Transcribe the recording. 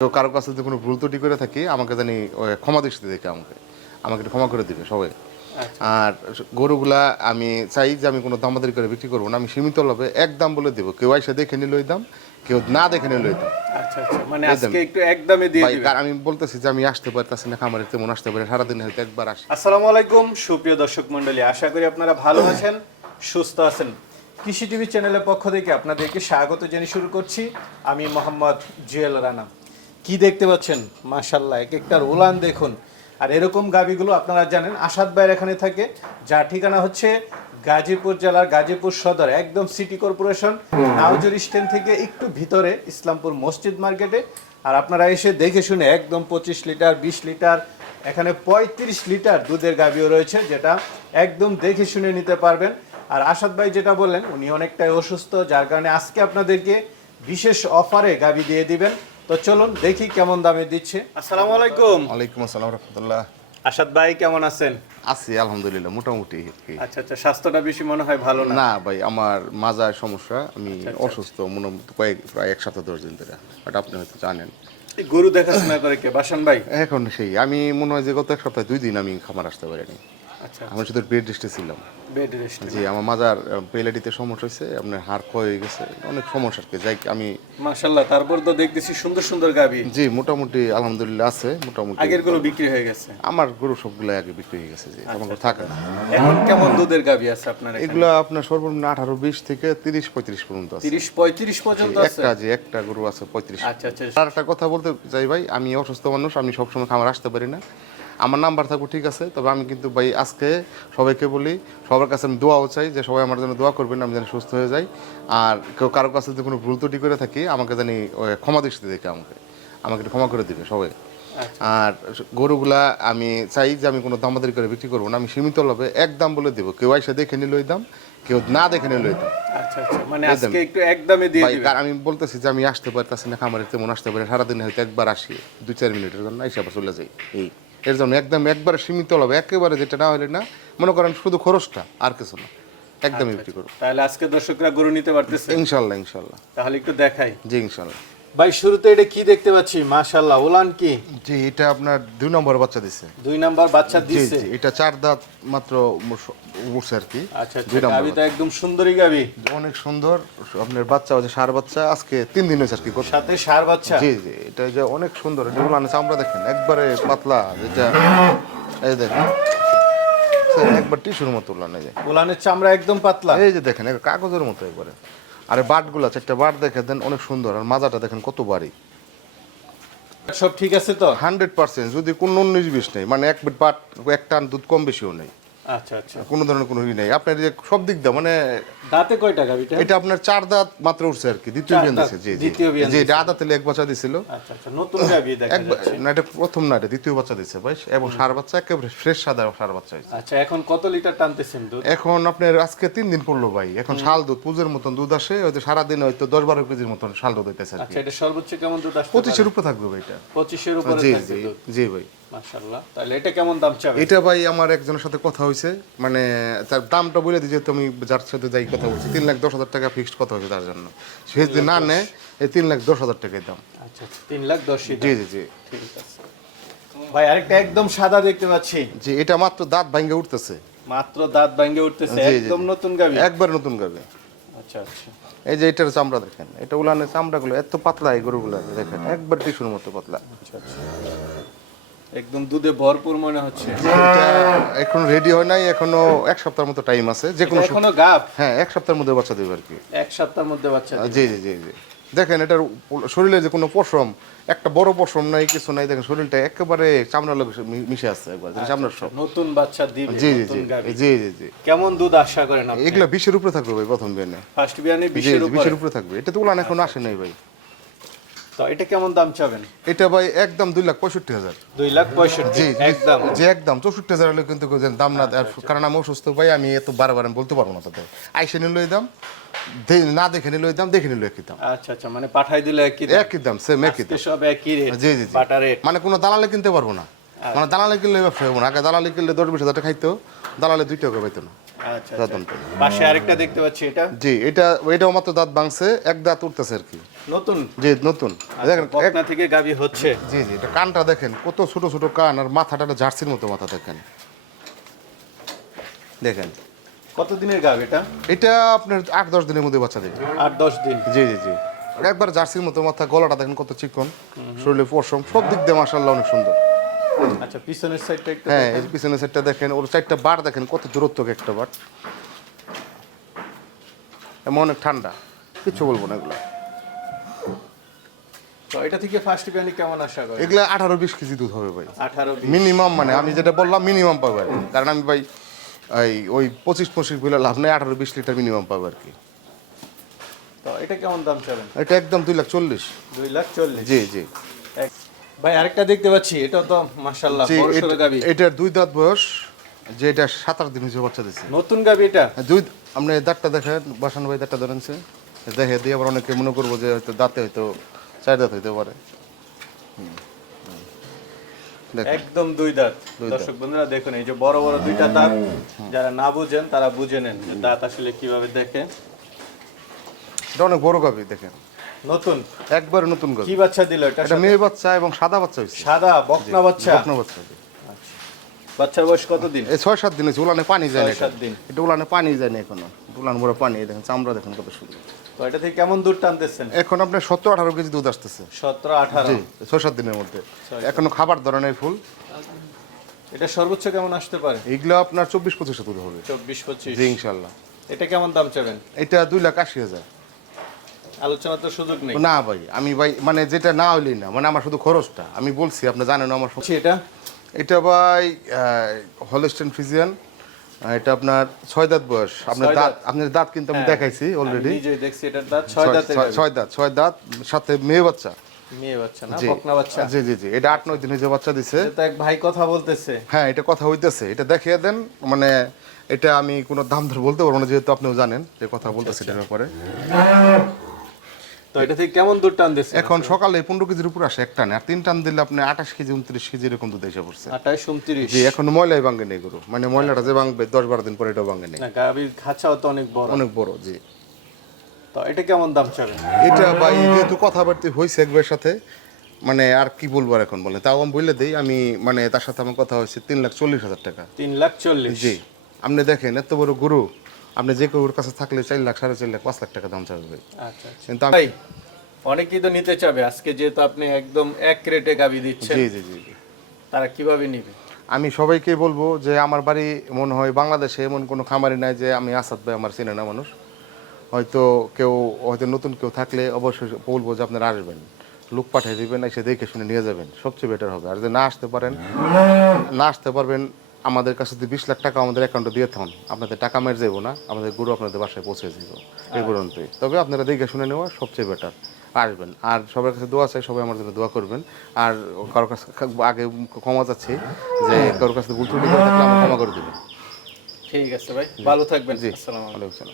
তো কারও কাছে যদি কোনো ভুল ত্রুটি করে থাকি আমাকে জানি ক্ষমা দৃষ্টিতে দেখে আমাকে। আমাকে ক্ষমা করে দিবে সবাই। আচ্ছা। আর গরুগুলা আমি চাই যে আমি কোনো দামাদারি করে বিক্রি করব না আমি সীমিত লাভে এক দাম বলে দেবো। কেউ এসে দেখে নিল ওই দাম কেউ না দেখে নিল ওই দাম। আচ্ছা আচ্ছা। মানে আমি বলতেছি যে আমি আসতে পারতেছি না খামারে তেমন আসতে পারি সারাদিন হয়তো একবার আসি। আসসালামু আলাইকুম সুপ্রিয় দর্শক মণ্ডলী। আশা করি আপনারা ভালো আছেন সুস্থ আছেন। কৃষি টিভি চ্যানেলের পক্ষ থেকে আপনাদেরকে স্বাগত জানিয়ে শুরু করছি। আমি মোহাম্মদ জুয়েল রানা। কি দেখতে পাচ্ছেন? মাশাল্লাহ এক একটার উলান দেখুন। আর এরকম গাবিগুলো আপনারা জানেন, আসাদ ভাইয়ের এখানে থাকে। যার ঠিকানা হচ্ছে গাজীপুর জেলার গাজীপুর সদর, একদম সিটি কর্পোরেশন, নাওজুর স্ট্যান্ড থেকে একটু ভিতরে ইসলামপুর মসজিদ মার্কেটে। আর আপনারা এসে দেখে শুনে একদম পঁচিশ লিটার, বিশ লিটার, এখানে পঁয়ত্রিশ লিটার দুধের গাভিও রয়েছে, যেটা একদম দেখে শুনে নিতে পারবেন। আর আসাদ ভাই যেটা বললেন, উনি অনেকটাই অসুস্থ, যার কারণে আজকে আপনাদেরকে বিশেষ অফারে গাভি দিয়ে দিবেন। তো চলুন দেখি কেমন দামে দিচ্ছে। আসসালামু আলাইকুম। ওয়ালাইকুম আসসালাম রহমতুল্লাহ। আসাদ ভাই কেমন আছেন? আছি আলহামদুলিল্লাহ মোটামুটি আচ্ছা আচ্ছা স্বাস্থ্যটা বেশি মনে হয় ভালো না? না ভাই আমার মাজার সমস্যা আমি অসুস্থ মনে কয়েক প্রায় এক সপ্তাহ দশ দিন ধরে। বাট আপনি হয়তো জানেন। এই গরু দেখাশোনা করে কে? বাসান ভাই? এখন সেই আমি মনে হয় যে গত এক সপ্তাহে দুই দিন আমি খামার আসতে পারিনি। আচ্ছা আমি শুধু বেড রেস্টে ছিলাম। বেড রেস্ট জি আমার মাজার পেলাডিতে সমস্যা হয়েছে আপনার হাড় ক্ষয় হয়ে গেছে অনেক সমস্যা আর কি যাই আমি মাশাল্লাহ তারপর তো দেখতেছি সুন্দর সুন্দর গাভি। জি মোটামুটি আলহামদুলিল্লাহ আছে মোটামুটি আগেরগুলো বিক্রি হয়ে গেছে। আমার গরু সবগুলো আগে বিক্রি হয়ে গেছে জি আমার গরু থাকে না। এখন কেমন দুধের গাভি আছে আপনার এখানে? এগুলো আপনার সর্বনিম্ন আঠারো বিশ থেকে তিরিশ পঁয়ত্রিশ পর্যন্ত আছে। তিরিশ পঁয়ত্রিশ পর্যন্ত আছে? একটা যে একটা গরু আছে পঁয়ত্রিশ। আচ্ছা আচ্ছা। আর একটা কথা বলতে চাই ভাই আমি অসুস্থ মানুষ আমি সবসময় খামার আসতে পারি না। আমার নাম্বার থাকব ঠিক আছে? তবে আমি কিন্তু ভাই আজকে সবাইকে বলি সবার কাছে আমি দোয়াও চাই যে সবাই আমার জন্য দোয়া করবেন আমি যেন সুস্থ হয়ে যাই। আর কেউ কারোর কাছে যদি কোনো ভুল ত্রুটি করে থাকি আমাকে জানি ক্ষমা দৃষ্টিতে দেখে আমাকে। আমাকে একটু ক্ষমা করে দিবে সবাই। আর গরুগুলা আমি চাই যে আমি কোনো দামাদারি করে বিক্রি করব না আমি সীমিত লাভে এক দাম বলে দেবো। কেউ এসে দেখে নিল ওই দাম কেউ না দেখে নিল ওই দাম। আচ্ছা আচ্ছা মানে আমি বলতেছি যে আমি আসতে পারতেছি না খামারে তেমন আসতে পারি সারাদিন হয়তো একবার আসি দুই চার মিনিটের জন্য এসে আবার চলে যাই এই। এর জন্য একদম একবারে সীমিত হবে একেবারে যেটা না হলে না মনে করেন শুধু খরচটা আর কিছু না। একদমই বিক্রি করব। তাহলে আজকে দর্শকরা গরু নিতে পারতেছে? ইনশাল্লাহ ইনশাল্লাহ। তাহলে একটু দেখাই। জি ইনশাল্লাহ। ভাই শুরুতে এটা কি দেখতে পাচ্ছি? মাশাল্লাহ ওলান কি? জি এটা আপনার দুই নম্বর বাচ্চা দিছে। দুই নম্বর বাচ্চা জি এটা চার দাঁত মাত্র উঠছে আর কি। আচ্ছা আচ্ছা গাভি তো একদম সুন্দরী গাভি। অনেক সুন্দর আপনার বাচ্চা হচ্ছে সার বাচ্চা আজকে তিন দিন হয়েছে আর কি সাথে সার বাচ্চা? জি জি এটা যে অনেক সুন্দর এটা উলানে চামড়া দেখেন একবারে পাতলা যেটা এই দেখেন। একবার টিস্যুর মতো উলান এই যে। ওলানের চামড়া একদম পাতলা। এই যে দেখেন কাগজের মতো একবারে। আরে বাটগুলো একটা বাট দেখে দেন অনেক সুন্দর। আর মাজাটা দেখেন কত বাড়ি। সব ঠিক আছে তো? হান্ড্রেড পার্সেন্ট যদি কোনো উনিশ বিশ নেই মানে এক বিট বাট এক টান দুধ কম বেশিও নেই। আচ্ছা আচ্ছা। কোনো ধরনের কোনো ই নেই। আপনার যে সব দিক দিয়ে মানে দাঁতে কয়টা গাভিটা এটা আপনার চার দাঁত মাত্র উঠছে আর কি দ্বিতীয় বিয়ান দিছে জি জি। দ্বিতীয় বিয়ান জি এটা আদা তেলে এক বাচ্চা দিছিল। আচ্ছা আচ্ছা নতুন দেখা যাচ্ছে। না এটা প্রথম না এটা দ্বিতীয় বাচ্চা দিচ্ছে ভাই এবং সার বাচ্চা একেবারে ফ্রেশ সাদা সার বাচ্চা হয়েছে। আচ্ছা এখন কত লিটার টানতেছেন দুধ? এখন আপনার আজকে তিন দিন পড়ল ভাই। এখন শাল দুধ পুজোর মতন দুধ আসে হয়তো সারাদিন হয়তো দশ বারো কেজির মতন শাল দুধ হইতেছে আচ্ছা এটা সর্বোচ্চ কেমন দুধ আসবে পঁচিশের উপরে থাকবে ভাই এটা। পঁচিশের উপরে থাকবে জি জি ভাই। মাশাআল্লাহ। তাহলে এটা কেমন দাম চাবে এটা ভাই আমার একজনের সাথে কথা হয়েছে মানে তার দামটা বলে দিই যে তুমি যার সাথে যাই কথা বলছি তিন লাখ দশ হাজার টাকা ফিক্সড কথা হয়েছে তার জন্য। সে যদি না নেয় এই তিন লাখ দশ হাজার টাকায় দাম। আচ্ছা আচ্ছা, তিন লাখ দশ জি জি জি। ঠিক আছে। ভাই আরেকটা একদম সাদা দেখতে পাচ্ছি। জি এটা মাত্র দাঁত ভাঙ্গে উঠতেছে। মাত্র দাঁত ভাঙ্গে উঠতেছে একদম নতুন গাভি। একবার নতুন গাবে আচ্ছা আচ্ছা। এই যে এটার চামড়া দেখেন এটা উলানের চামড়াগুলো এত পাতলা এই গরুগুলো দেখেন একবার টিস্যুর মতো পাতলা। আচ্ছা আচ্ছা। একদম দুধে ভরপুর মনে হচ্ছে। এখন রেডি হয় নাই এখনও এক সপ্তাহের মতো টাইম আছে যে কোনো এখনও গাভ হ্যাঁ এক সপ্তাহের মধ্যে বাচ্চা দেবে আর কি। এক সপ্তাহের মধ্যে বাচ্চা জি জি জি জি। দেখেন এটার শরীরে যে কোনো পশম একটা বড় পশম নাই কিছু নাই দেখেন শরীরটা একেবারে চামড়ার লোক মিশে আসছে একবার চামড়ার সব নতুন বাচ্চা দিবে জি জি জি জি জি জি। কেমন দুধ আশা করেন আপনি? এগুলা বিশের উপরে থাকবে ভাই প্রথম বিয়ানে। ফার্স্ট বিয়ানে উপরে? বিশের উপরে থাকবে। এটা তো উলান এখন আসে নাই ভাই। তো এটা কেমন দাম চাবেন? এটা ভাই একদম দুই লাখ পঁয়ষট্টি হাজার। দুই লাখ পঁয়ষট্টি একদম। যে একদম। চৌষট্টি হাজার হলে কিন্তু দাম না কারণ আমি অসুস্থ ভাই আমি এত বারবার আমি বলতে পারব না তাদের। আইসে নিল দাম না দেখে নিল দাম দেখে নিল একই দাম। আচ্ছা আচ্ছা মানে পাঠাই দিলে একই দাম। একই দাম সেম একই দাম। সব একই রেট জি জি মানে কোনো দালালে কিনতে পারব না। মানে দালালে কিনলে ব্যবসা হব না। আগে দালালে কিনলে দশ বিশ হাজার টাকা খাইতো দালালে দুই টাকা পাইতো না। আচ্ছা দাঁত আচ্ছা। অন্তর। পাশে আরেকটা দেখতে পাচ্ছি এটা? জি এটা এটাও মাত্র দাঁত ভাঙছে এক দাঁত উঠতেছে আর কি। নতুন? জি নতুন। দেখেন এক- থেকে গাবি হচ্ছে। জি জি এটা কানটা দেখেন কত ছোট ছোট কান আর মাথাটা জার্সির মতো মাথা দেখেন। দেখেন। কত দিনের গাব এটা? এটা আপনার আট দশ দিনের মধ্যে বাচ্চা দেবে। আট দশ দিন। জি জি জি। একবার জার্সির মতো মাথা গলাটা দেখেন কত চিকন শরীরে পশম সব দিক দিয়ে মাসাল্লাহ অনেক সুন্দর। আচ্ছা পিছনের সাইডটা একটু হ্যাঁ দেখান। এই পিছনে সেটটা দেখেন ওর চারটা বার দেখেন কত দূরত্ব একটা বার। এমন অনেক ঠান্ডা কিচ্ছু বলব না এগুলো। তো এটা থেকে ফার্স্ট প্যানি কেমন আশা করে এগুলো আঠারো বিশ কেজি দুধ হবে ভাই। আঠারো মিনিমাম মানে আমি যেটা বললাম মিনিমাম পাবো। কারণ আমি ভাই এই ওই পঁচিশ পঁচিশ বলে লাভ নেই আঠারো বিশ লিটার মিনিমাম পাবো আর কি। তো এটা কেমন দাম চাবেন? এটা একদম দুই লাখ চল্লিশ। দুই লাখ চল্লিশ। জি জি। ভাই আরেকটা দেখতে পাচ্ছি এটা তো মাশাল্লাহ জি বড় গাবি এটার দুই দাঁত বয়স যে এটা সাত আট দিন হয়েছে বাচ্চা নতুন গাবি এটা? দুই আপনি দাঁতটা দেখেন বাসান ভাই দাঁতটা ধরেনছে দেখে দিয়ে আবার অনেকে মনে করব যে হয়তো দাঁতে হয়তো চার দাঁত হইতে পারে। একদম দুই দাঁত। দর্শক বন্ধুরা দেখুন এই যে বড় বড় দুইটা দাঁত যারা না বুঝেন তারা বুঝে নেন দাঁত আসলে কীভাবে দেখে এটা অনেক বড় গাভি দেখেন। নতুন? একবারে নতুন গাভি কি বাচ্চা দিল এটা? এটা মেয়ে বাচ্চা এবং সাদা বাচ্চা হয়েছে। সাদা বকনা বাচ্চা? বকনা বাচ্চা। জি। বাচ্চার বয়স কতদিন? এই ছয় সাত দিন হয়েছে উলানে পানি যায় না সাত। দিন। এটা উলানে পানি যায় না এখনও। উলান বড় পানি দেখেন চামড়া দেখেন কত সুন্দর। তো এটা থেকে কেমন দূর টানতেছেন? এখন আপনার সত্তর আঠারো কেজি দুধ আসতেছে। সতেরো আঠারো? ছয় সাত দিনের মধ্যে। এখনও খাবার ধরনের ফুল। এটা সর্বোচ্চ কেমন আসতে পারে? এইগুলো আপনার চব্বিশ পঁচিশে দুধ হবে। চব্বিশ পঁচিশ। ইনশাল্লাহ। এটা কেমন দাম চাবেন? এটা দুই লাখ আশি হাজার। আলোচনা তো সুযোগ নেই। না ভাই আমি ভাই মানে যেটা না হইলেই না মানে আমার শুধু খরচটা। আমি বলছি আপনি জানেন আমার এটা? এটা ভাই হলস্টেন ফিজিয়ান এটা আপনার ছয় দাঁত বয়স। আপনার দাঁত দাঁত? আপনার দাঁত কিন্তু আমি হ্যাঁ, দেখাইছি অলরেডি দেখছি এটার দাঁত ছয় গাভী। ছয় দাঁত ছয় দাঁত সাথে মেয়ে বাচ্চা। জি। জি জি এটা আট নয় দিনে যে বাচ্চা দিছে। ভাই কথা বলতেছে। হ্যাঁ এটা কথা হইতেছে। এটা দেখিয়ে দেন মানে এটা আমি কোনো দাম ধরে বলতে পারব না যেহেতু আপনিও জানেন যে কথা বলতেছে এটার ব্যাপারে। তো এটা থেকে কেমন দূর টানতেছে এখন সকালে পনেরো কেজির উপর আসে এক টানে। আর তিন টান দিলে আপনি আঠাশ কেজি উনত্রিশ কেজি এরকম দুধ এসে পড়ছে। আঠাশ উনত্রিশ। জি এখন ময়লাই ভাঙে নেই গরু। মানে ময়লাটা যে ভাঙবে দশ বারো দিন পরে এটাও ভাঙে নেই। গাভীর খাঁচাও তো অনেক বড়। অনেক বড় জি। তো এটা কেমন দাম চাবে এটা ভাই যেহেতু কথাবার্তি হয়েছে একবার সাথে মানে আর কি বলব আর এখন বলে তাও আমি বলে দিই আমি মানে তার সাথে আমার কথা হয়েছে তিন লাখ চল্লিশ হাজার টাকা। তিন লাখ চল্লিশ। জি। আপনি দেখেন এত বড় গরু আপনি যে কেউ কাছে থাকলে চার লাখ সাড়ে চার লাখ পাঁচ লাখ টাকা দাম চাবে ভাই আচ্ছা আচ্ছা। কিন্তু আমি ভাই অনেকেই তো নিতে চাবে। আজকে যেহেতু আপনি একদম এক রেটে গাভী দিচ্ছেন জি জি জি জি। তারা কীভাবে নিবে? আমি সবাইকে বলব যে আমার বাড়ি মনে হয় বাংলাদেশে এমন কোনো খামারি নাই যে আমি আসাদ ভাই আমার চিনে না মানুষ। হয়তো কেউ হয়তো নতুন কেউ থাকলে অবশ্যই বলব যে আপনারা আসবেন। লোক পাঠিয়ে দিবেন এসে দেখে শুনে নিয়ে যাবেন। সবচেয়ে বেটার হবে। আর যদি না আসতে পারেন না আসতে পারবেন আমাদের কাছে যদি বিশ লাখ টাকা আমাদের অ্যাকাউন্টে দিয়ে থাকুন আপনাদের টাকা মেরে যাব না আমাদের গুরু আপনাদের বাসায় পৌঁছে দিব এই পর্যন্তই। তবে আপনারা দেখে শুনে নেওয়া সবচেয়ে বেটার আসবেন। আর সবার কাছে দোয়া চাই সবাই আমার জন্য দোয়া করবেন। আর কারোর কাছে আগে ক্ষমা চাচ্ছি যে কারোর কাছে ভুল ত্রুটি করে থাকলে আমার ক্ষমা করে দেবেন। ঠিক আছে ভাই ভালো থাকবেন। জি। আসসালামু আলাইকুম।